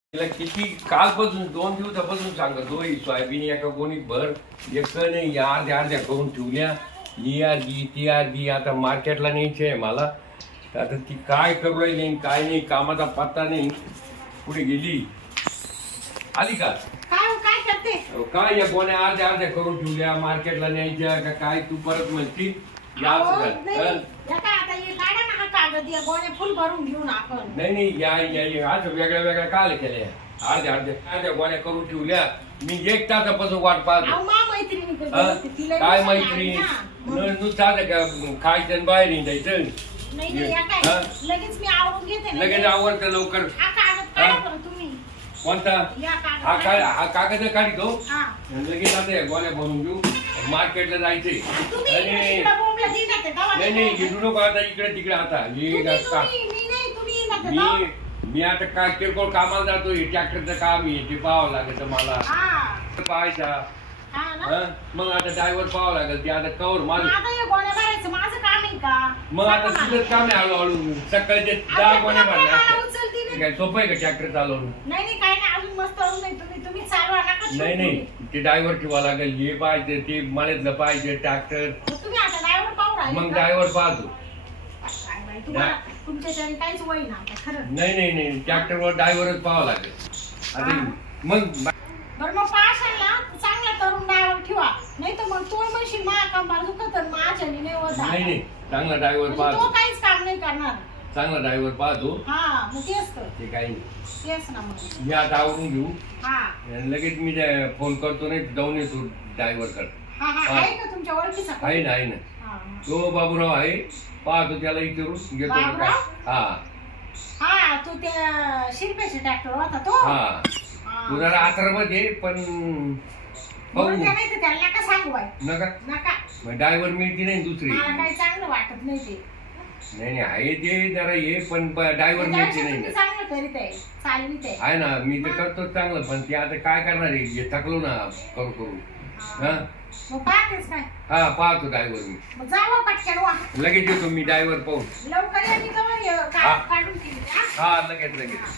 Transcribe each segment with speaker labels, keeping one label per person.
Speaker 1: तिला किती कालपासून 2 दिवसापासून सांगतो ही सोयाबीन एका गोणीत भर एक नाही अर्ध्या अर्ध्या करून ठेवल्या ही अर्धी ती अर्धी आता मार्केटला न्यायची आहे मला. आता ती काय करू राहिली काय नाही कामाचा पत्ता नाही. कुठे गेली आली का
Speaker 2: काय करते
Speaker 1: काय या गोण्या अर्ध्या अर्ध्या करून ठेवल्या मार्केटला न्यायच्या का काय तू परत म्हणती
Speaker 2: फुल भरून घेऊन आपण
Speaker 1: नाही या आज वेगळ्या वेगळ्या काल केल्या अर्ध्या अर्ध्या अर्ध्या गोण्या करून ठेवल्या. मी 1 तासापासून वाट पाहतो. काय मैत्री नुसतं का खायचं बाहेर निघायचं लगेच आवडतं लवकर. कोणता हा कागद काढतो लगेच आता गोण्या भरून घेऊ मार्केटला जायचंय. नाही घेऊ नको आता इकडे तिकडे. आता मी आता काय किरकोळ कामाला जातो. ट्रॅक्टरचं काम आहे ते पाहावं लागत मला पाहायचा. मग आता ड्रायव्हर पाहावं लागेल ते आता कवर माझं मग आता तुझंच काम आहे. हळूहळू सकाळचे 10 गोण्या भरल्या काय सोपं आहे का ट्रॅक्टर चालवून. नाही ते ड्रायव्हर ठेवा लागेल. हे पाहिजे ते मळ्यातलं पाहिजे ट्रॅक्टर. मग ड्रायव्हर पाहतो. नाही ट्रॅक्टरवर ड्रायव्हरच पाहावं लागेल. आता मग
Speaker 2: चांगला तरुण ड्रायव्हर ठेवा नाही तर मग तो म्हणशील माझ्या कंबार दुखत माझ्या
Speaker 1: नाही चांगला ड्रायव्हर पाहतो.
Speaker 2: तो काहीच काम नाही करणार.
Speaker 1: चांगला ड्रायव्हर पाहतो.
Speaker 2: मग तेच तर
Speaker 1: ते काही
Speaker 2: तेच ना मग
Speaker 1: मी आता आवरून घेऊ लगेच मी फोन करतो. नाही जाऊन येतो ड्रायव्हर कडे.
Speaker 2: आहे का तुमच्या ओळखीचा?
Speaker 1: आहे ना तो बाबूराव आहे. पाहतो त्याला विचारून घेतो काय.
Speaker 2: हा तू त्या शिरपेचे ट्रॅक्टर होता तो.
Speaker 1: तू जरा आश्रमात पण
Speaker 2: नका सांगू नका
Speaker 1: ड्रायव्हर मिळते नाही दुसरी.
Speaker 2: मला काही चांगलं वाटत नाही ते.
Speaker 1: नाही आहे ते जरा ये पण ड्रायव्हर मिळते नाही.
Speaker 2: चांगलं करीत आहे चालवीत
Speaker 1: आहे ना मी तर करतो चांगलं. पण ते आता काय करणार आहे थकलो ना करू
Speaker 2: पाहतेच काय.
Speaker 1: पाहतो ड्रायव्हर मी
Speaker 2: जावं पटकन
Speaker 1: लगेच येतो मी ड्रायव्हर पाहून.
Speaker 2: लवकर काढून
Speaker 1: लगेच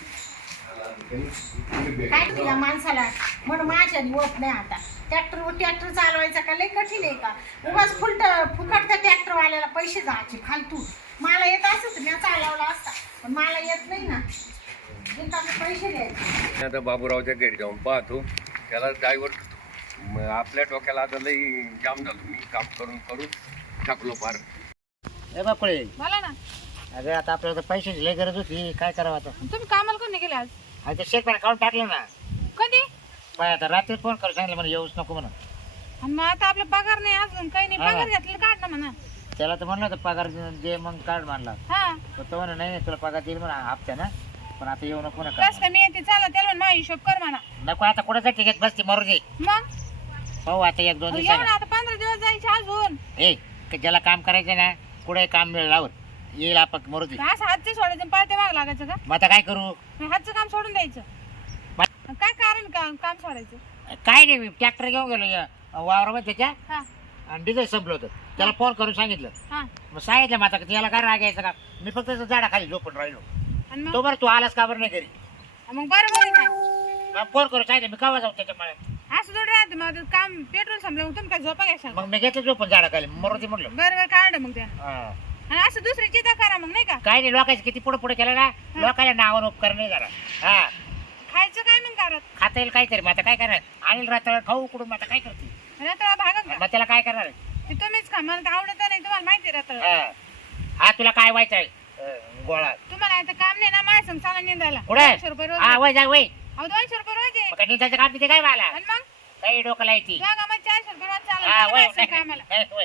Speaker 2: काय तुला माणसाला म्हणून माझ्या होत नाही. आता ट्रॅक्टर चालवायचा का लय कठीण आहे का. उगाच फुकट त्या ट्रॅक्टरवाल्याला पैसे जायचे फालतू. मला येत असत मी चालवला असता पण मला येत नाही ना. पैसे द्यायचे.
Speaker 1: आता बाबूरावच्या घरी जाऊन पाहतो त्याला ड्रायव्हर. आपल्या डोक्याला आता लई जाम झालो. मी काम करून टाकलो फार.
Speaker 3: बापळे
Speaker 2: मला ना
Speaker 3: अगं आता आपल्याला पैशाची लय गरज होती. काय करावं आता.
Speaker 2: तुम्ही कामाला कोणी गेले आज?
Speaker 3: आता शेतकऱ्या काढून टाकलं ना.
Speaker 2: कधी?
Speaker 3: पण आता रात्री फोन करून सांगितलं म्हणा येऊच नको म्हणा.
Speaker 2: मग आता आपला पगार नाही अजून काही नाही. पगार घेतलेला काढ ना म्हणा.
Speaker 3: त्याला तर म्हणलं होतं पगार दे मग कार्ड मानला. तो म्हणा नाही तुला पगार देईल म्हणा हप्त्या ना. पण आता येऊ नको नका.
Speaker 2: कसं मी येते चला त्याला माझा हिशोब कर म्हणा.
Speaker 3: नको आता कुठं जाते घेत बसते मरू दे.
Speaker 2: मग
Speaker 3: पाहू आता 1-2 दिवस.
Speaker 2: आता 15 दिवस जायचे अजून.
Speaker 3: ज्याला काम करायचं ना कुठे काम मिळेल लावत येईल आपण मरू दे.
Speaker 2: असं हातचे सोडायचं पाय ते माग लागायचं का.
Speaker 3: मग आता काय करू.
Speaker 2: हातचं काम सोडून द्यायचं. काय कारण काम सोडायचं.
Speaker 3: काय नाही ट्रॅक्टर घेऊन गेलो वावरामध्ये त्याच्या आणि डिझेल संपलं होतं. त्याला फोन करून सांगितलं. मग सांगितलं माता त्याला काय राग यायचं का. मी फक्त झाडाखाली झोपून राहिलो. तो बरं तू आलास का बरं नाही घरी.
Speaker 2: मग बरोबर
Speaker 3: फोन करून सांगितलं मी केव्हा जाऊ त्याच्यामुळे.
Speaker 2: असं थोडं राहते मग काम पेट्रोल संपलं तुम्ही काय झोपा घ्यायचं.
Speaker 3: मग मी घेतलं झोपून झाडाखाली मरू दे म्हटलं.
Speaker 2: बरोबर काढ मग त्या असं दुसरी चिंता करा मग नाही का.
Speaker 3: काय नाही लोकांचं किती पुढे केलं ना. लोकांना नावानं उपकार नाही जरा.
Speaker 2: खायचं काय मग करत
Speaker 3: खाता येईल काहीतरी. मग आता काय करणार. आणि रात्र खाऊ उकडून आता काय करते
Speaker 2: रात्र भागत
Speaker 3: मग त्याला काय करणार.
Speaker 2: ते तुम्हीच खा. मला तर आवडत नाही तुम्हाला माहिती रात्र.
Speaker 3: हा तुला काय व्हायचं आहे गोळा.
Speaker 2: तुम्हाला आता काम नाही ना माझ्या संग चाला निंदायला.
Speaker 3: 200
Speaker 2: रुपये रोज.
Speaker 3: वय जा वय.
Speaker 2: 200 रुपये रोज आहे.
Speaker 3: निंदाचं काम तिथे काय मला
Speaker 2: आणि मग
Speaker 3: काही डोकं लायची.
Speaker 2: 400 रुपये रोज चालू कामाला.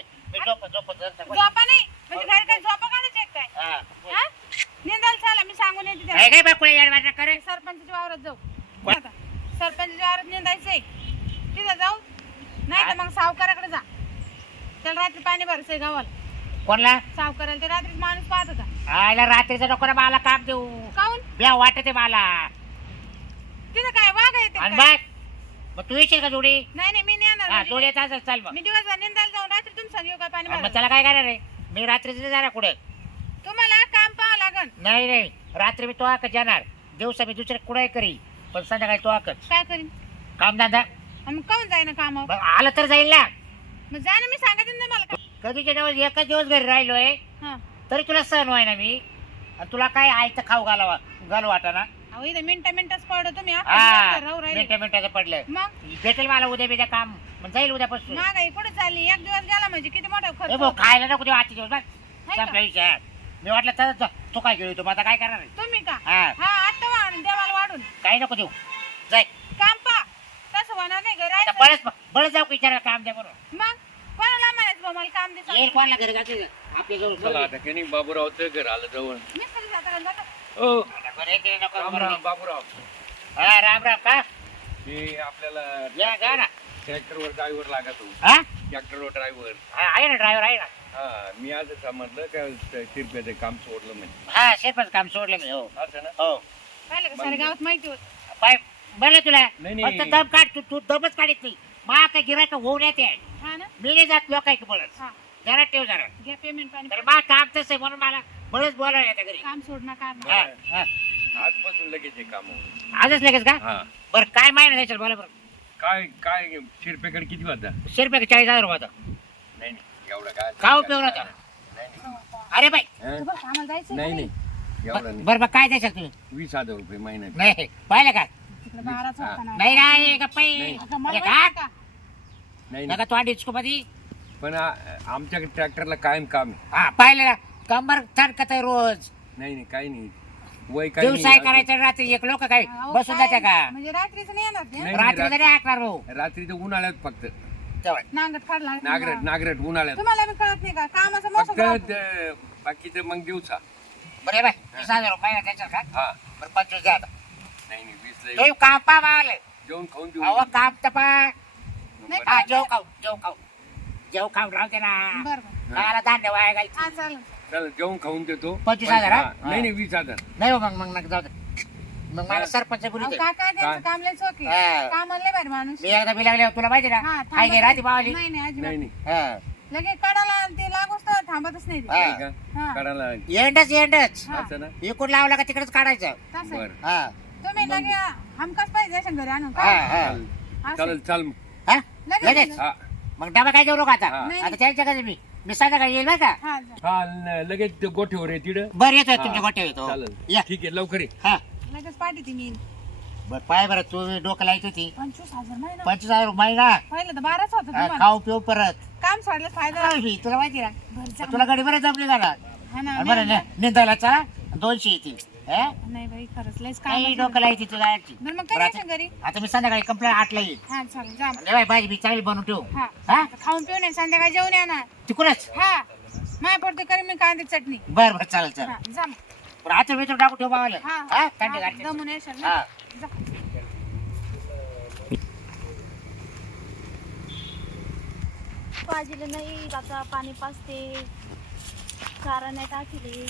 Speaker 2: झोपा नाही म्हणजे घरी काय झोपा काढायचे काय. निंदायला चाला मी सांगून येते.
Speaker 3: करे
Speaker 2: सरपंचाच्या वावरात जाऊ. सरपंचाच्या वावरात निंदायचंय तिथं जाऊ. नाही तर मग सावकाराकडे जा. त्याला रात्री पाणी भरायचंय गावाला.
Speaker 3: कोणला
Speaker 2: सावकाराला ते रात्री माणूस पाहत होता.
Speaker 3: आयला रात्रीचं नको ना मला काम देऊ.
Speaker 2: काऊन
Speaker 3: ब्या वाटते मला.
Speaker 2: तिथं काय वाघ येते
Speaker 3: आणि
Speaker 2: काय?
Speaker 3: मग तू येशील का जोडी.
Speaker 2: नाही मी नाही येणार.
Speaker 3: जोडी येत असेल चाल. मग
Speaker 2: मी दिवसभर निंदायला जाऊन रात्री तुमचा येऊ काय पाणी
Speaker 3: मग त्याला काय करणार आहे. मी रात्रीच जाणार कुठे.
Speaker 2: तुम्हाला काम पाहावं लागल.
Speaker 3: नाही रात्री मी तो जाणार दिवसा मी दुसरे कुठे करी पण संध्याकाळी तो आकच
Speaker 2: काय करीन
Speaker 3: कामधंदा
Speaker 2: मग काऊन जाईना कामावर
Speaker 3: बघ, आलं तर जाईल ना
Speaker 2: मग जा ना मी सांगते ना मला
Speaker 3: कधीच्या दिवस एकच दिवस घरी राहिलोय
Speaker 2: हा
Speaker 3: तरी तुला सहन व्हाय ना मी आणि तुला काय आयतं खाऊ घालू वाटा ना
Speaker 2: अहो इथं मिनिटाच पडतो तुम्ही
Speaker 3: हा
Speaker 2: राहू राहिले
Speaker 3: मिनिटाचं पडलंय
Speaker 2: मग
Speaker 3: भेटेल मला उद्या बिद्या काम मग जाईल उद्यापासून
Speaker 2: महागाई कुठे चालली एक दिवस गेला म्हणजे किती मोठा खर्च
Speaker 3: ए भाऊ
Speaker 2: होतो.
Speaker 3: खायला नको देऊ आजचे दिवस बस
Speaker 2: हाय का?
Speaker 3: संपला विषय मी वाटलं तर तो काय गेलो तू आता काय करणार आहे?
Speaker 2: तुम्ही का
Speaker 3: हा
Speaker 2: हा आता वाढून देवाला वाढून
Speaker 3: काही नको देऊ जाय
Speaker 2: काम पा तसं होणार नाही घरी
Speaker 3: आता
Speaker 2: राहायचं.
Speaker 3: बळच जाऊ विचारा काम द्या बरोबर
Speaker 2: मग कोणाला म्हणायचं बा मला काम दे
Speaker 3: येईल कोणाला घरी जाते आपल्या जवळ
Speaker 1: चला आता की नाही बाबूरावचं घर आलं जवळ
Speaker 2: मी कधी जाता का जाता?
Speaker 1: ओ
Speaker 3: बरं, एक नको
Speaker 1: राम
Speaker 3: बरोबर.
Speaker 1: राम बाबूराव
Speaker 3: हा राम राम का
Speaker 1: हे आपल्याला
Speaker 3: या गा ना
Speaker 1: ट्रॅक्टरवर ड्रायव्हर लागत हो
Speaker 3: हा
Speaker 1: ट्रॅक्टरवर ड्रायव्हर
Speaker 3: हा, आहे ना ड्रायव्हर आहे ना
Speaker 1: हा मी आज समजलं का तिरप्याचं काम सोडलं म्हणजे
Speaker 3: हा शेरपाच काम सोडलं मी हो
Speaker 1: असं ना
Speaker 3: हो
Speaker 2: पाहिलं का सारे गावात माहिती होत
Speaker 3: पाय बरं तुला
Speaker 1: नाही, नाही.
Speaker 3: फक्त दम काढ तू दमच काढत नाही मा काय गिरायक होऊन येते
Speaker 2: हा ना
Speaker 3: मी नाही जात लोक ऐक बोलत
Speaker 2: हा
Speaker 3: जरा ठेव जरा
Speaker 2: घ्या पेमेंट पाणी
Speaker 3: तर मा काम तसं आहे म्हणून मला बळच बोलायला येतं घरी
Speaker 2: काम सोडणार काम
Speaker 3: हा, हा.
Speaker 1: आजपासून लगेच हे काम
Speaker 3: आजच लगेच का
Speaker 1: हा
Speaker 3: बरं काय माहिती नाही बोला बरं
Speaker 1: काय काय शिरपेकडे किती वाजता
Speaker 3: शेरपे 40,000 होता
Speaker 1: नाही नाही एवढं काय
Speaker 3: का उपयोग नव्हता
Speaker 1: नाही
Speaker 3: अरे बाई
Speaker 1: हं?
Speaker 2: बघ, आम्हाला जायचं
Speaker 1: नाही नाही एवढं नाही
Speaker 3: बरं काय द्यायचं तुम्ही
Speaker 1: 20,000 रुपये महिन्यात
Speaker 3: नाही पाहिलं का
Speaker 2: तिकडे बाराच होता ना
Speaker 3: नाही नाही गप्पा
Speaker 1: नाही.
Speaker 2: आता मला माहिती का?
Speaker 1: नाही
Speaker 3: नका
Speaker 1: नाही.
Speaker 3: तो डिस्को मध्ये
Speaker 1: पण आमच्याकडे ट्रॅक्टरला कायम काम आहे
Speaker 3: हा पाहिलं ना कंबर थडकत आहे रोज
Speaker 1: नाही नाही काही नाही वय काही
Speaker 3: दिवसाय
Speaker 1: नाही.
Speaker 3: करायचं रात्री एक लोक काय
Speaker 2: अहो,
Speaker 3: बसून
Speaker 2: काय?
Speaker 3: जाते का
Speaker 2: म्हणजे रात्रीच नाही येणार ते
Speaker 1: नाही,
Speaker 3: रात्री
Speaker 1: रात्री-
Speaker 3: तरी ऐकणार भाऊ
Speaker 1: रात्रीचं उन्हाळ्यात फक्त
Speaker 3: तेव्हा.
Speaker 2: नांगट फाडला
Speaker 1: नागरट नागरट उन्हाळ्यात
Speaker 2: तुम्हाला बी कळत नाही का कामाचं
Speaker 1: फक्त
Speaker 2: मोसम राहतो.
Speaker 1: बाकीचं मग दिवसा
Speaker 3: बरं बाय 20,000 रुपये द्यायचं का
Speaker 1: हा
Speaker 3: बरं 25 द्या आता
Speaker 1: नाही नाही 20 लय.
Speaker 3: देऊ काम पा मावले
Speaker 1: जेवण खाऊन देऊ
Speaker 3: अहो काम तर पा
Speaker 2: नाही,
Speaker 3: हा जेव खाऊ राहू दे ना
Speaker 2: बरं बरं
Speaker 3: मला धान्य वाया घालते
Speaker 2: हा चालेल
Speaker 1: चल जेवण खाऊन देतो
Speaker 3: 25,000 हा?
Speaker 1: नाही नाही 20,000
Speaker 3: नाही हो मग नका जाऊ दे मग मला सरपंच बोलू
Speaker 2: अहो,
Speaker 3: दे
Speaker 2: काय काय त्यांचं
Speaker 1: काय?
Speaker 2: काम लय चोकी
Speaker 3: हा.
Speaker 2: कामाला लय भारी माणूस
Speaker 3: मी एकदा मी लागले तुला माहिती ना
Speaker 2: हा
Speaker 3: आई
Speaker 2: थांबत
Speaker 3: गे राहते मावली
Speaker 2: नाही नाही
Speaker 1: नाही
Speaker 2: अजिबात
Speaker 1: नाही
Speaker 3: हा.
Speaker 2: लगेच कडाला ते लागूच तर थांबतच नाही ते.
Speaker 3: हा.
Speaker 1: नाही का
Speaker 2: हा.
Speaker 1: काढायला
Speaker 3: एंडच
Speaker 2: हा.
Speaker 1: असं ना
Speaker 3: इकडून लावला का तिकडेच काढायचं
Speaker 2: तसं आहे.
Speaker 1: बरं
Speaker 3: हा
Speaker 2: तुम्ही लगे हमकाच पाहिजे अशा घरी आणून
Speaker 3: हा,
Speaker 2: का
Speaker 3: हा.
Speaker 2: असं.
Speaker 1: चालेल चाल मग.
Speaker 3: हा?
Speaker 2: लगेच
Speaker 3: लगेच
Speaker 2: लगेच.
Speaker 1: हा
Speaker 3: मग डबा काय देऊ नका आता
Speaker 1: हा.
Speaker 2: नाही.
Speaker 3: आता त्यांच्याकडे मी संध्याकाळी येईल बरं का
Speaker 2: हा जा.
Speaker 1: हा लगेच ते गोठ्यावर आहे तिकडं
Speaker 3: बरं येतोय
Speaker 1: हा.
Speaker 3: तुमच्या गोट्या येतो
Speaker 1: चालेल
Speaker 3: या
Speaker 1: ठीक आहे लवकर ये
Speaker 3: हा
Speaker 2: लगेच पाठी ती मी
Speaker 3: बरं पाय बरं तू डोकं लायत होती
Speaker 2: 25,000 महिना
Speaker 3: 25,000 महिना
Speaker 2: पहिलं तर 12च होतं
Speaker 3: हा,
Speaker 2: तुम्हाला
Speaker 3: खाऊ पिऊ परत
Speaker 2: काम सोडलं फायदा
Speaker 3: हा, ही, तुला माहिती ना
Speaker 2: बरं जा.
Speaker 3: तुला गाडी बरं जमली का ना
Speaker 2: हा ना
Speaker 3: आणि बरं
Speaker 2: नाही
Speaker 3: निंदायला चला 200 येते हा?
Speaker 2: नाही बाई खरंच लयच
Speaker 3: काही
Speaker 2: काम
Speaker 3: डोकं लायची तुला याची.
Speaker 2: बरं मग
Speaker 3: बरं,
Speaker 2: काय
Speaker 3: आता
Speaker 2: यायचं घरी
Speaker 3: आता मी संध्याकाळी कंप्लेंट 8 ला येईल
Speaker 2: हा चालेल जा मग.
Speaker 3: लय बाई, भाजी बी चांगली बनवून ठेवू
Speaker 2: हा
Speaker 3: हा
Speaker 2: आता खाऊन पिऊन ये, संध्याकाळी जेवण या ना
Speaker 3: तिकडूनच
Speaker 2: हा माय पडतो करी मी कांदे चटणी
Speaker 3: बरं बरं चालेल चालेल
Speaker 2: हा जा मग.
Speaker 3: बरं आता मी टाकू ठेवू बाबाला
Speaker 2: हा
Speaker 3: हा थंडी
Speaker 2: हा,
Speaker 3: गाडते
Speaker 2: दमून येशील ना.
Speaker 3: हा
Speaker 2: जा.
Speaker 4: भाजीला नाही आता पाणी पाजते चारा नाही टाकले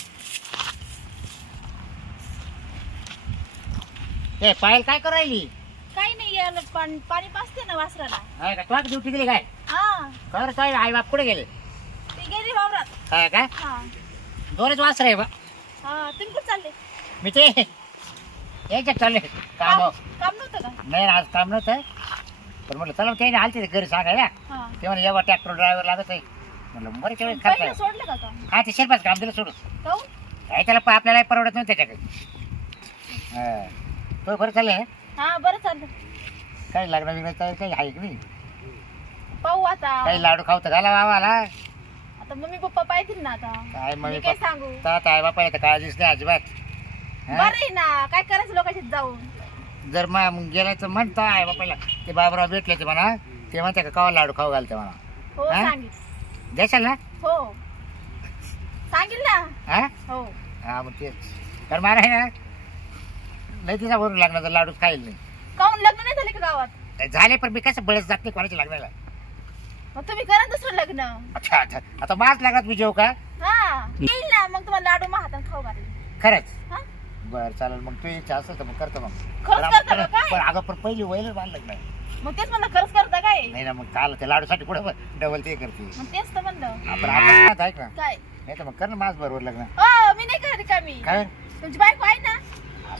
Speaker 3: ए पायल काय करू राहिली
Speaker 4: काही नाही याला पाणी पाजते ना वासराला
Speaker 3: हाय का तुला ड्युटी दिली काय
Speaker 4: हा
Speaker 3: खरं काय आई बाप कुठे गेले
Speaker 4: ते गेली वावरात
Speaker 3: काय का
Speaker 4: हा
Speaker 3: दोनच वासर आहे बा
Speaker 4: हा तुम्ही कुठे चालले
Speaker 3: मी ते यायच्यात चालले काम
Speaker 4: काम नव्हतं का
Speaker 3: नाही आज काम नव्हतं पण म्हटलं चला त्याने आलते घरी सांगायला
Speaker 4: हा
Speaker 3: ते म्हणे एवढा ट्रॅक्टर ड्रायव्हर लागत आहे म्हणलं बरं केव्हा
Speaker 4: पहिलं
Speaker 3: खर्च
Speaker 4: सोडलं का काम
Speaker 3: हा ते शेरपाच काम दिलं सोडून
Speaker 4: काहून
Speaker 3: काय त्याला आपल्याला परवडत नाही त्याच्याकडे हा तो बरं चाललंय
Speaker 4: हा बरं चाललं
Speaker 3: काही लग्न बिग्न काही आहे की नाही
Speaker 4: पाहू आता
Speaker 3: काही लाडू खाऊ तर घाला बाबाला
Speaker 4: आता मम्मी पप्पा पाहतील ना आता
Speaker 3: काय
Speaker 4: मी
Speaker 3: मम्मी
Speaker 4: काय
Speaker 3: पप्पा
Speaker 4: सांगू
Speaker 3: तर आई बापाला तर काळजीच नाही अजिबात हा?
Speaker 4: बरं आहे ना काय करायचं लोकांच्यात जाऊन
Speaker 3: जर मग गेलं तर म्हणता आई बापाला ते बाबराव भेटले ते म्हणा ते म्हणते का कवा लाडू खाऊ घालते म्हणा
Speaker 4: हो
Speaker 3: हा?
Speaker 4: सांगेल
Speaker 3: देशाल ना
Speaker 4: हो सांगेल ना
Speaker 3: हा
Speaker 4: हो
Speaker 3: हा मग तेच कारण मला आहे ना नाही तिचा बरोबर लागणार लाडूच खाईल नाही
Speaker 4: काहून लग्न नाही झाले का गावात
Speaker 3: झाले पण मी कसं बळच जात नाही कोणाच्या लग्नाला
Speaker 4: मग तुम्ही करा दुसरं लग्न
Speaker 3: अच्छा अच्छा आता माझ लागत मी जेव का
Speaker 4: हा येईल ना मग तुम्हाला लाडू मग हातात खाऊ घालेल
Speaker 3: खरंच
Speaker 4: हा
Speaker 3: बरं चालेल मग तू इच्छा असेल तर मग करतो मग
Speaker 4: खरंच करता का काय?
Speaker 3: पण अगं पण पहिली वयला बांध लग्न
Speaker 4: मग तेच म्हणलं खरंच करता काय
Speaker 3: नाही ना मग काल ते लाडूसाठी कुठे डबल ते करते
Speaker 4: मग तेच तर म्हणलं
Speaker 3: आपण आपण आहे का
Speaker 4: काय
Speaker 3: नाही तर मग कर ना माझ बरोबर लग्न
Speaker 4: हो मी नाही करत का मी
Speaker 3: काय
Speaker 4: तुमची बायको आहे ना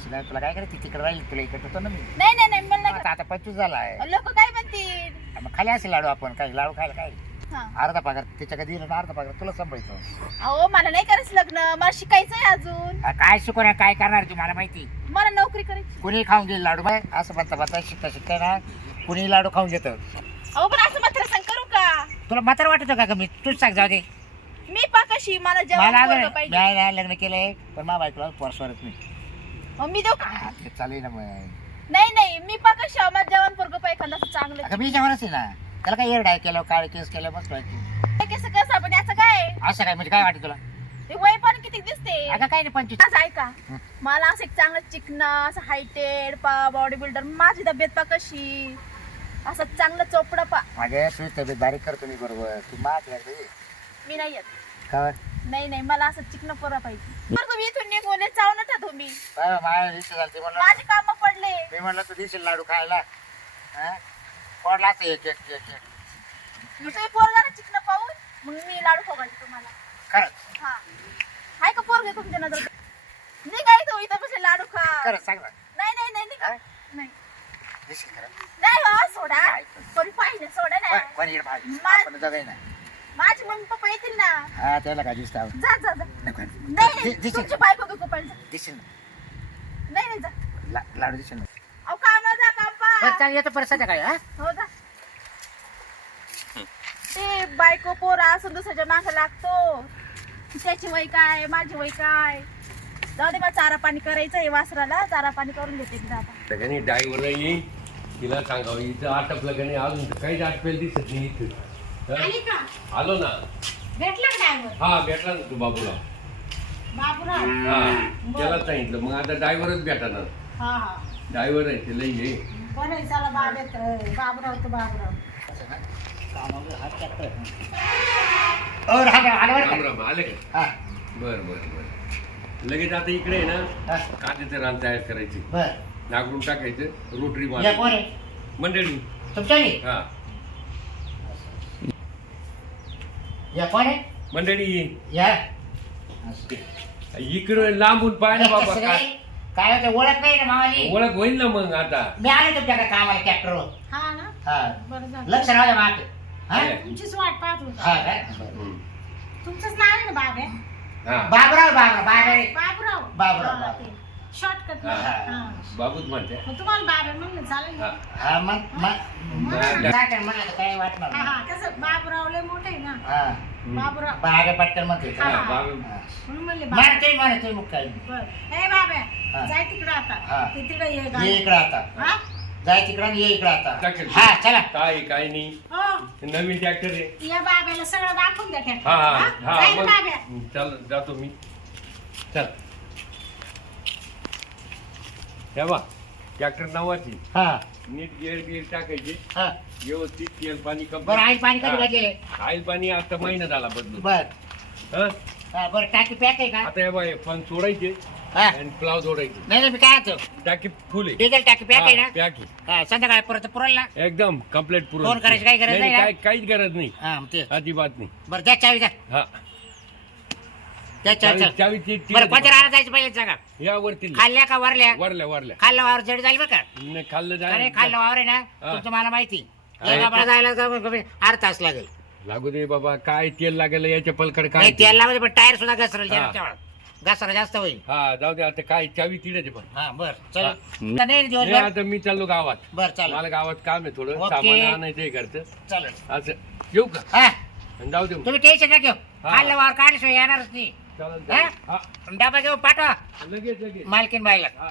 Speaker 3: असं नाही तुला काय करायचं तिकडे राहील तुला इकडे होतो ना मी
Speaker 4: नाही नाही नाही मला
Speaker 3: आता 25 झाला आहे
Speaker 4: लोक काय म्हणतील
Speaker 3: मग खाली असेल लाडू आपण काय लाडू खायला काय
Speaker 4: हा.
Speaker 3: अर्धा पगार त्याच्या दिलं ना अर्धा पगार तुला सांभाळतो
Speaker 4: अहो मला नाही करायचं लग्न मला शिकायचंय अजून
Speaker 3: काय शिकवणार काय करणार तू मला माहिती
Speaker 4: मला नोकरी करायची
Speaker 3: कुणी खाऊन गेली लाडू बाय असं बता शिकता शिकता ना कुणी लाडू खाऊन घेतं
Speaker 4: अहो पण असं मात्र सांग करू का
Speaker 3: तुला म्हातार वाटत का मी तूच सांग जाऊ दे
Speaker 4: मी पाकाशी मला जेवण
Speaker 3: मला
Speaker 4: पोरगं
Speaker 3: मी
Speaker 4: पाहिजे
Speaker 3: नाही लग्न केलंय पण मा बायकोला पोरस्वरच मी
Speaker 4: अहो, मी देऊ का
Speaker 3: ते चालेल ना मग
Speaker 4: नाही मी पाकाशी मला जेवण पोरगं पाहिजे एखादं असं चांगलं
Speaker 3: अगं मी जेवणच आहे ना त्याला काय येड आहे केलं काळे केस केलं मस्त माहिती
Speaker 4: ते कसं कसं पण याचं काय
Speaker 3: असं काय म्हणजे काय वाटतं तुला
Speaker 4: ते वय पण किती दिसते
Speaker 3: अगं काय नाही 25
Speaker 4: असं ऐका मला असं एक चांगलं चिकन असं हायटेड बॉडी बिल्डर माझी तब्येत पा कशी असं चांगलं चोपडं पा
Speaker 3: माझ्या तुझी तब्येत बारीक करतो मी बरोबर तू मात
Speaker 4: मी नाही येत
Speaker 3: काय
Speaker 4: नाही मला असं चिकन पोरा पाहिजे बरं तुम्ही इथून निघून चावून ना तुम्ही
Speaker 3: माझ्या दिवशी झाली म्हणलं
Speaker 4: माझे काम पडले
Speaker 3: मी म्हणलं तू दिशील लाडू खायला पडला असं एक
Speaker 4: तुम्ही पोरगा ना चिकन पाहून मग मी लाडू खोगायचे तुम्हाला
Speaker 3: खरंच
Speaker 4: हा हाय का पोरगे तुमच्या नजर निघाय तो इथं बसले लाडू खा
Speaker 3: खरंच सांग ना
Speaker 4: नाही निघा
Speaker 3: हा?
Speaker 4: नाही
Speaker 3: दिशील खरं
Speaker 4: नाही हो सोडा कोणी पाहिजे सोडा ना
Speaker 3: कोण येईल भाई
Speaker 4: मा-
Speaker 3: आपण जाऊ ना
Speaker 4: माझी मम्मी पप्पा येतील ना
Speaker 3: हा त्याला काय दिसतं
Speaker 4: जा नाही
Speaker 3: दिसेल
Speaker 4: तुमची बायको बिको पाहिजे
Speaker 3: दिसेल
Speaker 4: नाही जा
Speaker 3: लाडू दिसेल ना
Speaker 4: अहो कामाला जा काम
Speaker 3: बरं
Speaker 4: पा
Speaker 3: चालेल येतो परत काय हा
Speaker 4: हो जा ते बायको पोरा असं दुसऱ्याच्या मागं लागतो त्याची वय काय माझी वय काय जाऊ दे मला चारा पाणी करायचं आहे वासराला चारा पाणी करून घेते मी आता
Speaker 1: सगळ्यांनी डायव्हर येईल तिला सांगावं इथं आटपलं का नाही अजून तर काहीच आटपेल दिसत नाही इथं हं?
Speaker 2: आली का
Speaker 1: आलो ना
Speaker 2: भेटला ड्रायव्हर
Speaker 1: हा भेटला ना तू बाबूराव
Speaker 2: बाबूराव
Speaker 1: हा त्याला सांगितलं मग आता ड्रायव्हरच भेटणार
Speaker 2: हा
Speaker 1: ड्रायव्हर आहे ते लई आहे
Speaker 2: बरं आहे, चला बाबूराव तो बाबूराव
Speaker 3: और हा काय आलं बरं
Speaker 1: राम
Speaker 3: का?
Speaker 1: राम आले का
Speaker 3: हा
Speaker 1: बर लगेच आता इकडे आहे ना
Speaker 3: हा.
Speaker 1: कांद्याचं रान तयार करायचे
Speaker 3: बरं
Speaker 1: नागरून टाकायचं रोटरी
Speaker 3: या
Speaker 1: मार
Speaker 3: कोण आहे
Speaker 1: मंडळी
Speaker 3: तुमच्या
Speaker 1: हा
Speaker 3: या कोण आहे
Speaker 1: मंडळी
Speaker 3: या
Speaker 1: इकडे लांबून पाहिलं बाबा
Speaker 3: कसं
Speaker 1: काय
Speaker 3: काय काय होतं ओळख नाही ना मावाली
Speaker 1: ओळख होईल ना मग आता
Speaker 3: मी आले तुमच्याकडे कामाला ट्रॅक्टरवर
Speaker 2: हा ना
Speaker 3: हा
Speaker 2: बरं झालं
Speaker 3: लक्ष राहू द्या माग हा
Speaker 2: तुमचीच वाट पाहत होता
Speaker 3: हा काय
Speaker 1: हम्म.
Speaker 2: तुमचंच नाव आहे ना बाबे
Speaker 1: हा
Speaker 3: बाबराव बाबराव
Speaker 2: बाबूराव
Speaker 3: बाबूराव.
Speaker 2: शॉर्टकट
Speaker 1: हा. बाबूच म्हणते
Speaker 2: तुम्हाला बाबे म्हणलं चालेल ना?
Speaker 1: हा
Speaker 3: हा मग काय काय म्हणा काय वाटणार
Speaker 2: हा कसं बाबूराव लय मोठे आहे ना
Speaker 3: हा
Speaker 2: बाबूराव
Speaker 3: बागे पटकन म्हणते
Speaker 2: हा.
Speaker 1: हा, बाबू
Speaker 2: म्हणून म्हणले
Speaker 3: म्हणते मग काय
Speaker 2: बर हे बाबे
Speaker 3: हा.
Speaker 2: जाय तिकडं
Speaker 3: हा.
Speaker 2: आता ते तिकडे ये
Speaker 3: ये
Speaker 2: गाडी.
Speaker 3: इकडं आता
Speaker 2: हा
Speaker 3: जाय तिकडं आणि ये इकडं आता
Speaker 1: टाकेल.
Speaker 3: हा चला
Speaker 1: काय काय नाही
Speaker 2: हो
Speaker 1: नवीन ट्रॅक्टर आहे
Speaker 2: या बाब्याला सगळं दाखवून द्या ट्रॅक्टर.
Speaker 1: हा हा
Speaker 2: हा?
Speaker 1: हा
Speaker 2: जाय ना
Speaker 1: मग
Speaker 2: बाब्या
Speaker 1: चल जातो मी चल हे बा ट्रॅक्टर नावाची
Speaker 3: हा
Speaker 1: नीट गेअर बिअर टाकायचे
Speaker 3: हा
Speaker 1: व्यवस्थित तेल पाणी
Speaker 3: बरं आई पाणी कधी बदलेले
Speaker 1: ऑइल पाणी आता महिना झाला बदलून
Speaker 3: बर
Speaker 1: हं?
Speaker 3: हा, बरं टाकी पॅक आहे का
Speaker 1: आता हे बाय पण सोडायचे
Speaker 3: हा
Speaker 1: आणि प्लाव जोडायचे
Speaker 3: नाही नाही मी काय होतो
Speaker 1: टाकी फुल आहे
Speaker 3: डिझेल टाकी पॅक आहे ना
Speaker 1: पॅक आहे
Speaker 3: हा संध्याकाळी परत पुरल ना
Speaker 1: एकदम कम्प्लीट पुरवठा
Speaker 3: फोन करायची काही गरज नाही ना?
Speaker 1: काहीच गरज नाही
Speaker 3: हा मग ते
Speaker 1: अजिबात नाही
Speaker 3: बरं द्या चावी द्या
Speaker 1: हा
Speaker 3: द्या चावी
Speaker 1: चावी- चावीची
Speaker 3: बरं पंचर आणा जायचं पाहिजे सांगा
Speaker 1: या वरती
Speaker 3: खाल्ल्या का वरल्या
Speaker 1: वरल्या वरल्या
Speaker 3: खाल्ला वावर जड जाईल बरं का
Speaker 1: नाही, खाल्लं
Speaker 3: अरे
Speaker 1: जाय
Speaker 3: खाल्ला वावर आहे ना
Speaker 1: हा.
Speaker 3: तुमचं मला माहिती
Speaker 1: हा.
Speaker 3: एका बाळा जायला कमीत कमी 8 तास लागेल
Speaker 1: लागू दे बाबा काय तेल लागेल याच्या पलकड काय
Speaker 3: नाही तेल लावते पण टायर सुद्धा घसरेल
Speaker 1: हा.
Speaker 3: घसरा जास्त होईल
Speaker 1: हा जाऊ दे आता काय चावी तिडे पण
Speaker 3: हा बर चल
Speaker 1: हा.
Speaker 3: तर नाही
Speaker 1: नाही,
Speaker 3: दिवसभर
Speaker 1: आता मी चाललो गावात
Speaker 3: बर चालेल
Speaker 1: मला गावात काम आहे थोडं
Speaker 3: ओके.
Speaker 1: सामान आणायचंय घरचं
Speaker 3: चालेल
Speaker 1: असं येऊ का
Speaker 3: हा
Speaker 1: आणि जाऊ दे मग.
Speaker 3: तुम्ही टेन्शन नका घेऊ
Speaker 1: हा.
Speaker 3: खाल्लं वावर काढल्याशिवाय येणारच नाही
Speaker 1: चालेल,
Speaker 3: हा?
Speaker 1: चालेल. हा,
Speaker 3: डबा घेऊन पाठवा
Speaker 1: लगेच लगेच
Speaker 3: मालकीन बाईला
Speaker 1: हा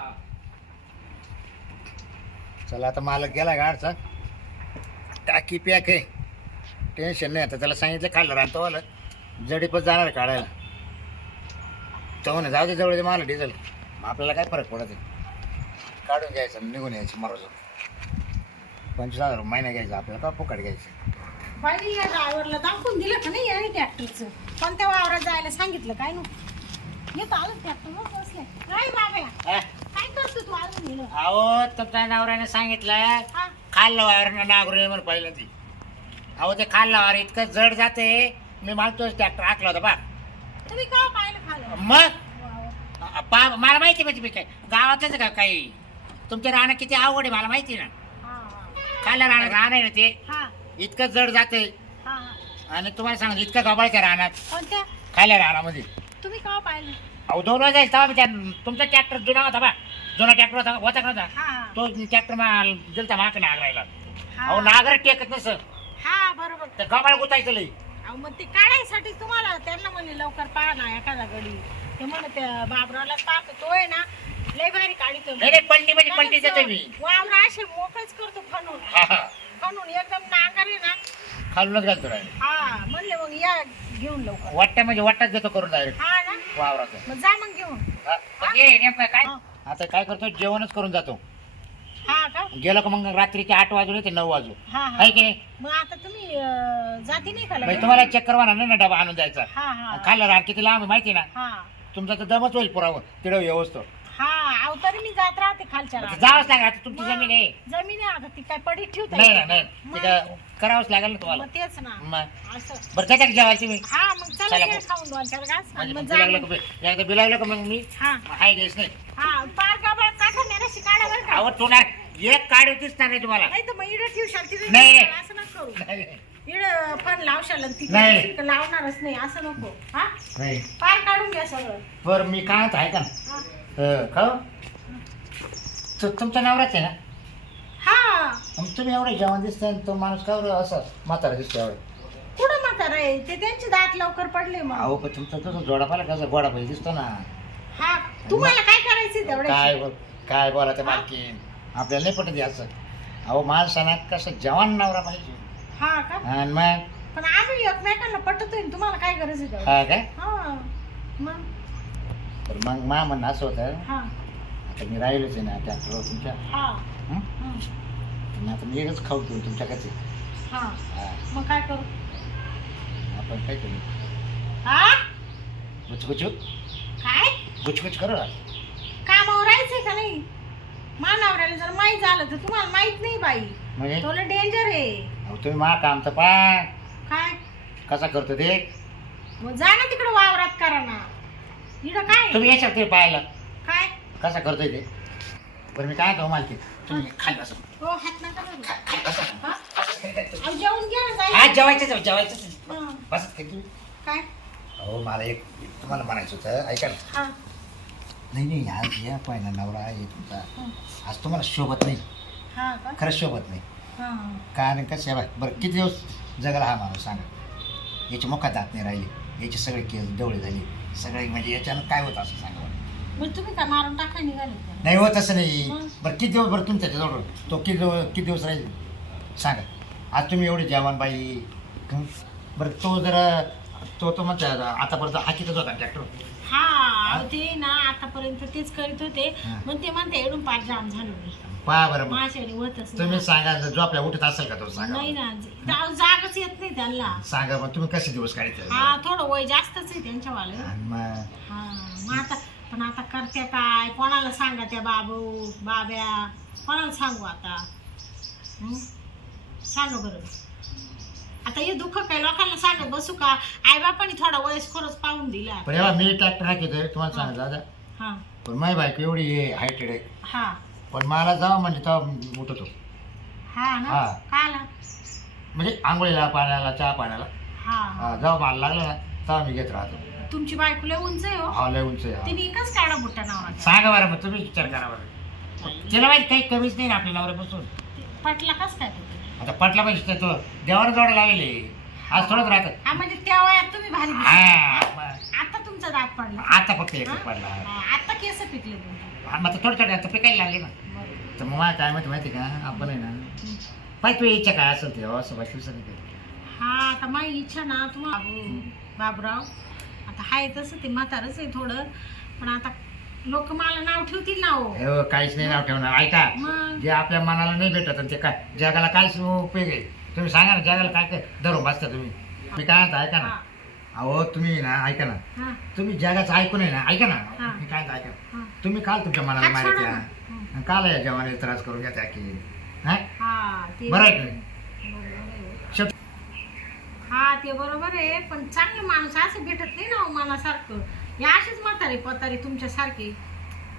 Speaker 3: चला आता मालक गेला गाडचा टाकी पॅक आहे टेन्शन नाही आता त्याला सांगितलं खाल्लं राहतो वाला जडीपच जाणार काढायला तो म्हणे जाऊ दे जवळ मला डिझेल आपल्याला काय फरक पडत आहे काढून घ्यायचं निघून यायचं मरोज 25,000 महिना घ्यायचा आपल्याला का फुकट घ्यायचं
Speaker 2: बाई या ड्रायव्हरला दाखवून दिलं का नाही याने ट्रॅक्टरचं पण त्या वावरात जायला सांगितलं काय नो येत आलं ट्रॅक्टर मग बसले काय बाब्या
Speaker 3: हा?
Speaker 2: काय करतो तू अजून गेलं
Speaker 3: अहो तुमच्या नवऱ्याने सांगितलं
Speaker 2: हा
Speaker 3: खाल्लं वावर नागरू म्हणून पाहिलं ती अहो ते खाल्लं वावर इतकं जड जाते मी मागतोच ट्रॅक्टर हाकला होता बा
Speaker 2: तुम्ही का पाहिलं खाल्लं
Speaker 3: मग
Speaker 2: वावर.
Speaker 3: पा मला माहिती म्हणजे मी काय गावातच का काही तुमच्या राहणं किती आवड आहे मला माहिती ना.
Speaker 2: हा हा
Speaker 3: खायला राहणं आहे ना ते
Speaker 2: हा
Speaker 3: इतकं जड जाते
Speaker 2: हा हा.
Speaker 3: आणि तुम्हाला सांगा इतकं गबाळच्या राहणार
Speaker 2: कोणत्या
Speaker 3: खायला राहण्यामध्ये.
Speaker 2: तुम्ही केव्हा पाहिलं?
Speaker 3: अहो 2 वाजायला जाईल तेव्हा मी त्या तुमचा ट्रॅक्टर जुना होता बा जुना ट्रॅक्टर होता का नव्हता
Speaker 2: हा हा
Speaker 3: तो ट्रॅक्टर दिलता माग नागरायला.
Speaker 2: हा.
Speaker 3: अहो नागर टेकत नसं
Speaker 2: हा बरोबर.
Speaker 3: तर गबाळ गुतायचं लई.
Speaker 2: अहो मग ते काढायसाठी तुम्हाला त्यांना म्हणले लवकर पहा ना एखादा गडी ते म्हणे त्या बाबराला पाहतो तो आहे ना लय भारी काढितो.
Speaker 3: नाही नाही, पलटी म्हणजे पलटी देतो मी.
Speaker 2: वावर असे मोकळच करतो फणून
Speaker 3: हा हा
Speaker 2: फणून एकदम नांगर आहे ना.
Speaker 3: खालूनच घालतो राहिले.
Speaker 2: हा म्हणले मग या घेऊन लवकर.
Speaker 3: वाटतं म्हणजे वाटच देतो करून डायरेक्ट
Speaker 2: हा ना
Speaker 3: वावराचं.
Speaker 2: मग जा मग घेऊन.
Speaker 3: हा, पण ये नेमकं काय
Speaker 2: हा.
Speaker 3: आता काय करतो जेवणच करून जातो.
Speaker 2: हा का
Speaker 3: गेलो का मग रात्रीचे 8 वाजून येते 9 वाजू
Speaker 2: हा हा
Speaker 3: आहे की नाही.
Speaker 2: मग आता तुम्ही जाती नाही का
Speaker 3: म्हणजे
Speaker 2: लगेच?
Speaker 3: तुम्हाला चेक करवा ना डबा आणून द्यायचा.
Speaker 2: हा हा
Speaker 3: खाल्लं रान किती लांब आहे माहिती ना.
Speaker 2: हा
Speaker 3: तुमचा तर दमच होईल पुरावं तिडं व्यवस्थित.
Speaker 2: हा अहो तरी मी जात राहते खालच्या रानात.
Speaker 3: जावंच लागेल आता तुमची जमीन आहे.
Speaker 2: जमीन आहे आता ती काय पडीत ठेवता
Speaker 3: नाही
Speaker 2: येते
Speaker 3: नाही
Speaker 2: का?
Speaker 3: नाही
Speaker 2: मग-
Speaker 3: ते काय करावंच लागेल ना तुम्हाला.
Speaker 2: मग तेच ना
Speaker 3: मग
Speaker 2: असं.
Speaker 3: बरं त्याच्यात जेवायची मी
Speaker 2: हा मग चला
Speaker 3: चला
Speaker 2: घ्या
Speaker 3: मग.
Speaker 2: खाऊन 2-4 घास
Speaker 3: म्हणजे
Speaker 2: मग
Speaker 3: मग
Speaker 2: जा
Speaker 3: बिलागलं
Speaker 2: मग.
Speaker 3: का एकदा बिलागलं का मग मी
Speaker 2: हा
Speaker 3: हाय द्यायच नाही.
Speaker 2: हा पार गाबळ काठा नेण्याशी काढा बरं का.
Speaker 3: आवड तुला एक काढ दिसणार नाही तुम्हाला.
Speaker 2: नाही तर मग इडं ठेवशाल तिथे
Speaker 3: नाही, नाही.
Speaker 2: असं नको करू.
Speaker 3: नाही
Speaker 2: इडं पण लावशाल आणि
Speaker 3: नाही.
Speaker 2: तिथे लावणारच नाही असं नको. हा
Speaker 3: नाही.
Speaker 2: पार काढून घ्या सगळं.
Speaker 3: बरं मी काय होत आहे का ना
Speaker 2: हा.
Speaker 3: खाऊ तुमचा नवराच आहे ना.
Speaker 2: हा
Speaker 3: मग तुम्ही एवढं जेवण दिसतंय आणि तो माणूस का बरं असं म्हातारा दिसतो एवढं.
Speaker 2: कुठं म्हातारा आहे ते त्यांचे दात लवकर पडले मग.
Speaker 3: अहो पण तुमचा तसं जोडा पाहिला कसा गोडा पाहिजे दिसतो ना.
Speaker 2: हा तुम्हाला काय करायचं
Speaker 3: काय
Speaker 2: तेवढे.
Speaker 3: काय बोलायचं मालकी आपल्याला नाही पटत हे असं. अहो माणसाना कसं जवान नवरा पाहिजे.
Speaker 2: हा का
Speaker 3: आणि मग
Speaker 2: पण आम्ही एकमेकांना पटतोय ना, तुम्हाला काय गरज आहे तेवढी?
Speaker 3: हा काय
Speaker 2: हा मग
Speaker 3: तर मग मा म्हणणं असं होतं
Speaker 2: हा
Speaker 3: आता मी राहिलोच आहे ना ट्रॅक्टरवर तुमच्या.
Speaker 2: हा
Speaker 3: हं?
Speaker 2: हं.
Speaker 3: तर मग आता मी एकच खाऊ घेऊ तुमच्याकडे.
Speaker 2: हा
Speaker 3: हा
Speaker 2: मग काय करू?
Speaker 3: आपण काय करू
Speaker 2: हा
Speaker 3: गुचगुच
Speaker 2: काय
Speaker 3: गुचगुच करू ना.
Speaker 2: कामावर राहायचंय का नाही? मानावऱ्याला जर माहीत झालं तर तुम्हाला माहित नाही बाई
Speaker 3: म्हणजे
Speaker 2: तुला डेंजर आहे.
Speaker 3: अहो तुम्ही मा काम तर पा
Speaker 2: काय
Speaker 3: कसा करतो ते.
Speaker 2: मग जा ना तिकडे वावरात करा ना. इकडं काय
Speaker 3: तुम्ही याच्यात ते पाहायला
Speaker 2: काय
Speaker 3: कसा करतोय ते. बरं मी काय म्हणतो मालकी तुम्ही खाली बसा.
Speaker 2: हो हात नका करू.
Speaker 3: खाली बसा.
Speaker 2: हा? अहो, जेवून घ्या ना
Speaker 3: हा
Speaker 2: जाई.
Speaker 3: जेवायचं जेवायचं
Speaker 2: हा.
Speaker 3: बसत का तुम्ही.
Speaker 2: काय
Speaker 3: अहो मला एक तुम्हाला म्हणायचं होतं ऐका ना.
Speaker 2: हा
Speaker 3: नाही नाही आज या पहिला नवरा आहे तुमचा
Speaker 2: हं.
Speaker 3: आज तुम्हाला शोभत नाही.
Speaker 2: हा का
Speaker 3: खरंच शोभत नाही.
Speaker 2: हा
Speaker 3: कारण कसं आहे बरं किती दिवस जगाला हा माणूस सांगा. याची मोका दात नाही राहिली याची सगळे केस डवळे झाली सगळे म्हणजे याच्यानं काय होतं असं सांगा मला.
Speaker 2: मग तुम्ही काय मारून टाका निघाले का?
Speaker 3: नाही होत असं नाही.
Speaker 2: मग?
Speaker 3: बरं किती दिवस बरं तुमच्या जवळ तो किती दिवस राहील सांगा. आज तुम्ही एवढी जवान बाई हं? बरं तो जरा तो म्हणतो आतापर्यंत हाकीतच होता ट्रॅक्टर.
Speaker 2: हा अहो, ते ना आतापर्यंत तेच करीत होते
Speaker 3: हा.
Speaker 2: मग ते म्हणते एवढून पाच जाम झालो मी
Speaker 3: पहा बरं मग
Speaker 2: माझ्याने होतच
Speaker 3: तुम्ही
Speaker 2: नाही.
Speaker 3: सांगा जो आपल्या उठत असेल का तो सांगा
Speaker 2: नाही ना जागच येत नाही त्यांना.
Speaker 3: सांगा मग तुम्ही कसे दिवस काढायचे.
Speaker 2: हा थोडं वय जास्तच आहे त्यांच्यावालं.
Speaker 3: आणि मग
Speaker 2: हा मग आता पण आता करते काय कोणाला सांगा त्या बाब्या कोणाला सांगू आता. हं? सांगा बरं आता हे दुःख काय लोकांना सांगत बसू का? आईबापाने थोडा वयस्करच पाहून दिला.
Speaker 3: पण एव्हा मी ट्रॅक्टर हाकीतोय तुम्हाला सांगा दादा.
Speaker 2: हा
Speaker 3: पण माझी बायको एवढी हायटेड आहे
Speaker 2: हा
Speaker 3: पण मला जावा म्हणजे तेव्हा उठतो.
Speaker 2: हा ना
Speaker 3: हा.
Speaker 2: काला
Speaker 3: म्हणजे आंघोळीला पाण्याला चहा पाण्याला
Speaker 2: हा
Speaker 3: जेव्हा मला लागलं ना तेव्हा मी घेत राहतो.
Speaker 2: तुमची बायको लय उंच आहे हो.
Speaker 3: हा लय उंच आहे हा.
Speaker 2: तिने एकच काढा मोठा नावाचा.
Speaker 3: सांगा बरं मग तुम्ही विचार करा बरं. तिला माहिती काही कमीच नाही ना आपल्या नवऱ्यापासून.
Speaker 2: पटला कस काय होतं?
Speaker 3: आता पटला पाहिजे तो देवाला जोडा लागेल आज थोडंच राहतात.
Speaker 2: हा म्हणजे त्या वयात तुम्ही भारी दिसता.
Speaker 3: हा मग
Speaker 2: आता तुमचा दात पडला.
Speaker 3: आता फक्त एकच पडला.
Speaker 2: हा, आता केस पिकले तुमचे.
Speaker 3: हा, मग थोडं थोडं आता पिकायला लागले ना.
Speaker 2: बरोबर.
Speaker 3: तर मग मला काय माहिती का आपण आहे ना पाय तू इच्छा काय असेल ते असं बाकी सगळं.
Speaker 2: हा आता माझी इच्छा ना तुम्हाला बाबराव आता हाय तसं ते म्हातारच आहे थोडं पण आता लोक मला नाव ठेवतील ना हो.
Speaker 3: हो काहीच नाही नाव ठेवणार. ऐका
Speaker 2: मग
Speaker 3: जे आपल्या मनाला नाही भेटत आणि ते काय जगाला काय उपयोग आहे तुम्ही सांगा ना. जगाला काय काय धरून बसता तुम्ही. मी काय म्हणतो ऐका ना.
Speaker 2: हा,
Speaker 3: अहो तुम्ही ना ऐका ना
Speaker 2: हा,
Speaker 3: तुम्ही जगाचं ऐकून आहे ना ऐका ना.
Speaker 2: हा.
Speaker 3: मी काय म्हणतो ऐका
Speaker 2: हा.
Speaker 3: तुम्ही काल तुमच्या मनाला
Speaker 2: हात सोडा
Speaker 3: मारायच्या
Speaker 2: ना.
Speaker 3: आणि काल या जवानी त्रास करून घ्या की हा
Speaker 2: हा ते
Speaker 3: बरं आहे की नाही?
Speaker 2: बरोबर आहे.
Speaker 3: शब्द
Speaker 2: हा ते बरोबर आहे पण चांगले माणूस असं भेटत नाही ना हो मनासारखं. हे असेच म्हातारे पतारे तुमच्यासारखे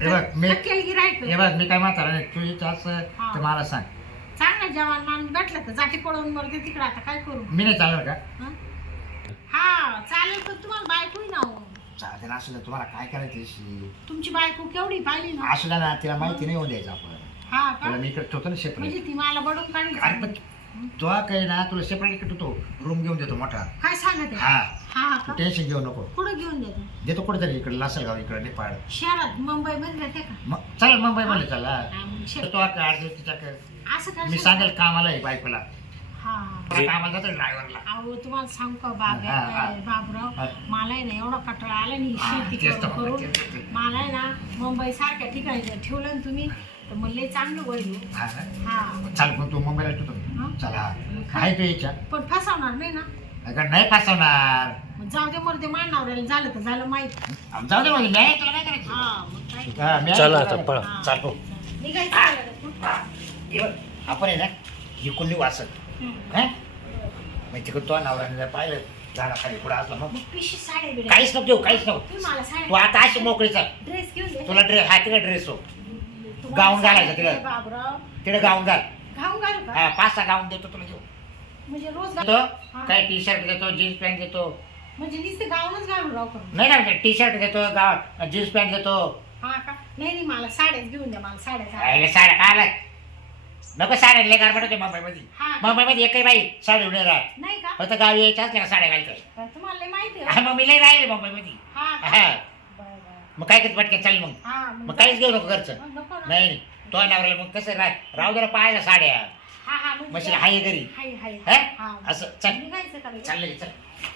Speaker 3: हे बघ मी
Speaker 2: थकेल गिरायक
Speaker 3: हे बघ मी काय म्हातारा नाही तू इथं असं
Speaker 2: हा.
Speaker 3: तर मला सांग
Speaker 2: चांगला जवान मान भेटलं तर जाती पळवून मरते तिकडे आता काय करू
Speaker 3: मी नाही चालणार का
Speaker 2: हं? हा चालेल पण तुम्हाला बायकोही ना हो.
Speaker 3: चालते ना असू दे, तुम्हाला काय करायचं त्याशी?
Speaker 2: तुमची बायको केवढी पाहिली ना
Speaker 3: असू द्या ना तिला माहिती नाही होऊन द्यायचं आपण
Speaker 2: हा का
Speaker 3: तुला मी इकडे ठेवतो ना सेपरेट
Speaker 2: म्हणजे ती मला बडून
Speaker 3: अरे
Speaker 2: काढली
Speaker 3: पण तो काही ना तुला सेपरेट इकडे ठेवतो रूम घेऊन देतो मोठा
Speaker 2: काय सांगत आहे?
Speaker 3: हा
Speaker 2: हा का
Speaker 3: टेन्शन घेऊ नको
Speaker 2: कुठं घेऊन देतो
Speaker 3: देतो कुठेतरी इकडे लासलगाव इकडे नेपाळ
Speaker 2: शहरात मुंबई मध्ये राहते का
Speaker 3: मग चल मुंबई मध्ये चला
Speaker 2: हा, मग शहरात.
Speaker 3: तो काढ तिच्याकडे
Speaker 2: असं
Speaker 3: मी
Speaker 2: करशील
Speaker 3: सांगेल
Speaker 2: का?
Speaker 3: कामाला आहे बायकोला
Speaker 2: हा
Speaker 3: कामाला जातो ड्रायव्हरला
Speaker 2: अहो तुम्हाला सांगू का
Speaker 3: हा, हा.
Speaker 2: बाबराव
Speaker 3: हा.
Speaker 2: मला आहे ना एवढा कटाळा आला नाही
Speaker 3: हा,
Speaker 2: शेती
Speaker 3: तेच तर
Speaker 2: करून
Speaker 3: म्हणते, तेच
Speaker 2: करून
Speaker 3: तर.
Speaker 2: मला आहे ना मुंबई सारख्या ठिकाणी जर ठेवलं ना तुम्ही तर मला लय चांगलं होईल हो.
Speaker 3: हा ना?
Speaker 2: हा
Speaker 3: चाल पण तू मुंबईला ठेवतो
Speaker 2: हा?
Speaker 3: चला काय तू याच्या
Speaker 2: पण फसवणार नाही ना
Speaker 3: अगं नाही फसवणार
Speaker 2: मग जाऊ दे मग ते मानावर झालं तर झालं माहित
Speaker 3: जाऊ दे म्हणजे नाही तुला काय करायचं
Speaker 2: हा मग काय
Speaker 3: हा, मी आहे
Speaker 5: चला
Speaker 3: तुला.
Speaker 5: आता, पळा.
Speaker 2: हा.
Speaker 3: चाल भाऊ.
Speaker 2: निघायचं झालं तर.
Speaker 3: हे बघ, आपण आहे ना ही कुंडी वाचत
Speaker 2: हम्म.
Speaker 3: हा मग तिकडे तो नवऱ्याने जर पाहिलं झाडाखाली पुढे असला मग
Speaker 2: मग पिशी साड्या बिड्या
Speaker 3: काहीच नको देऊ काहीच नको
Speaker 2: तुम्ही मला
Speaker 3: तू
Speaker 2: साड्या
Speaker 3: आता अशी मोकळी चाल
Speaker 2: ड्रेस घेऊन दे
Speaker 3: तुला ड्रेस हा तिकडे ड्रेस हो
Speaker 2: तुम्हाला
Speaker 3: गाऊन घालायचं
Speaker 2: साड्या
Speaker 3: तिला.
Speaker 2: दे बाबराव
Speaker 3: तिकडे गाऊन घाल
Speaker 2: घाऊन घालू का
Speaker 3: हा 5-6 गाऊन देतो तुला घेऊ
Speaker 2: म्हणजे रोज
Speaker 3: देतो
Speaker 2: हा.
Speaker 3: काय टी शर्ट देतो जीन्स पॅन्ट देतो
Speaker 2: म्हणजे नुसते गाऊनच घालून राहू करून
Speaker 3: नाही ना टी शर्ट देतो जीन्स पॅन्ट देतो
Speaker 2: हा का नाही नाही मला साड्याच घेऊन द्या मला साड्या
Speaker 3: अरे साड्या काय आलाय नको साड्या लय गारबट होते मुंबईमध्ये
Speaker 2: हा.
Speaker 3: मुंबईमध्ये एकही बाई साडी उडे राहत
Speaker 2: नाही का
Speaker 3: फक्त गावी यायच्या असल्या साड्या घालतो
Speaker 2: तर तुम्हाला लय माहिती
Speaker 3: हा,
Speaker 2: आहे
Speaker 3: मग मी लय राहिले मुंबईमध्ये
Speaker 2: हा का?
Speaker 3: हा.
Speaker 2: बरं, बरं.
Speaker 3: मग काय करत पटके चाल मग
Speaker 2: हा
Speaker 3: मग काहीच घेऊ नको घरचं
Speaker 2: नको ना.
Speaker 3: नाही तो नवऱ्याला मग कसं राहू जरा पाहायला साड्या
Speaker 2: हा हा म्हणजे
Speaker 3: मशीन हाय घरी
Speaker 2: हाय हाय
Speaker 3: हा?
Speaker 2: हा
Speaker 3: असं चल
Speaker 2: निघायचं का लगेच?
Speaker 3: चाललंय चल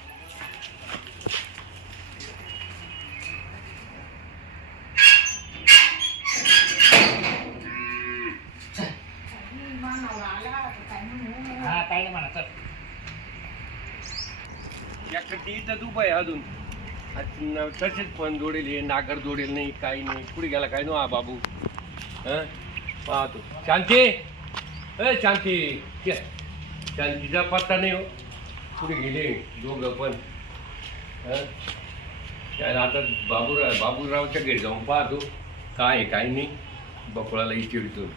Speaker 2: मामाला आला होता काय म्हणून.
Speaker 3: हा काय नाही म्हणा चल
Speaker 1: इथं तू पाय अजून तसेच पण जोडेल हे नागर जोडेल नाही काही नाही पुढे गेला काय नो हा बाबू हं पाहतो शांती ए शांती ये. शांतीचा पत्ता नाही हो पुढे गेले दोघं पण हं त्याला आता बाबूरावच्या घरी जाऊन पाहतो काय आहे, काय नाही बकुळाला इचिडतो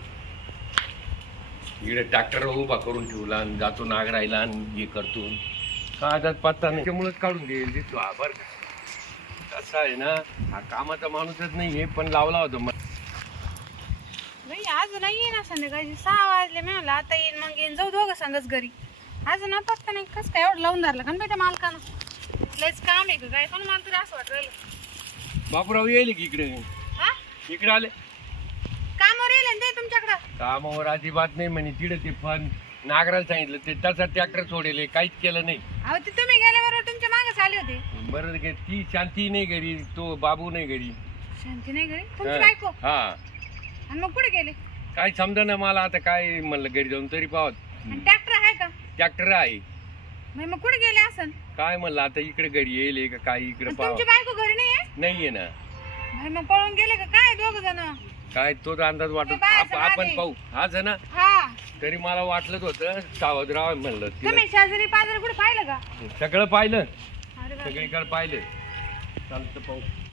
Speaker 1: इकडे ट्रॅक्टर उभा करून ठेवला आणि जातो नागरायला आणि हे करतो का आता पत्ता नाही त्यामुळेच काढून देईल दिसतो हा बरं का कसं आहे ना हा कामाचा माणूसच नाही हे पण लावला होता
Speaker 6: नाही आज नाही ना संध्याकाळी 6 वाजले मी म्हणलं आता येईन मग येईन जाऊ दोघं सांगच घरी आज ना पत्ता नाही कस काय एवढं लावून धरलं का बेटा मालकानं लयच काम आहे का काय पण मला तरी असं वाटत राहिलं
Speaker 1: बापूराव येईल की इकडे
Speaker 6: हा
Speaker 1: इकडे आले
Speaker 6: कामावर येईल ना ते तुमच्याकडं
Speaker 1: कामावर अजिबात नाही म्हणे तिकडे ते पण नागराला सांगितलं ते तसा ट्रॅक्टर सोडेल काहीच केलं नाही
Speaker 6: अहो ते तुम्ही गेल्याबरोबर तुमच्या मागे आले होते
Speaker 1: बरं की ती शांती नाही घरी तो बाबू नाही घरी
Speaker 6: शांती नाही घरी तुमची
Speaker 1: हं.
Speaker 6: बायको
Speaker 1: हा
Speaker 6: आणि मग कुठे गेले
Speaker 1: काय समजा ना मला आता काय म्हणलं घरी जाऊन तरी पाहत
Speaker 6: आणि ट्रॅक्टर आहे का
Speaker 1: ट्रॅक्टर आहे
Speaker 6: मग कुठे गेले असन
Speaker 1: काय म्हणलं आता इकडे घरी येईल का काय इकडे
Speaker 6: आणि
Speaker 1: पाह
Speaker 6: तुमची बायको घरी नाही आहे
Speaker 1: नाहीये ना
Speaker 6: मग पळून गेले का काय दोघ जण
Speaker 1: काय तोच अंदाज वाटत
Speaker 6: ते बाहेरचं
Speaker 1: आपण
Speaker 6: मागे.
Speaker 1: पाहू हाच आहे ना
Speaker 6: हा
Speaker 1: तरी मला वाटलंच होतं सावध राहा म्हणलं तिला
Speaker 6: तुम्ही शेजारी पाजारी कुठे पाहिलं का
Speaker 1: सगळं पाहिलं
Speaker 6: अरे बापरे.
Speaker 1: सगळीकडे पाहिलं चालतं पाहू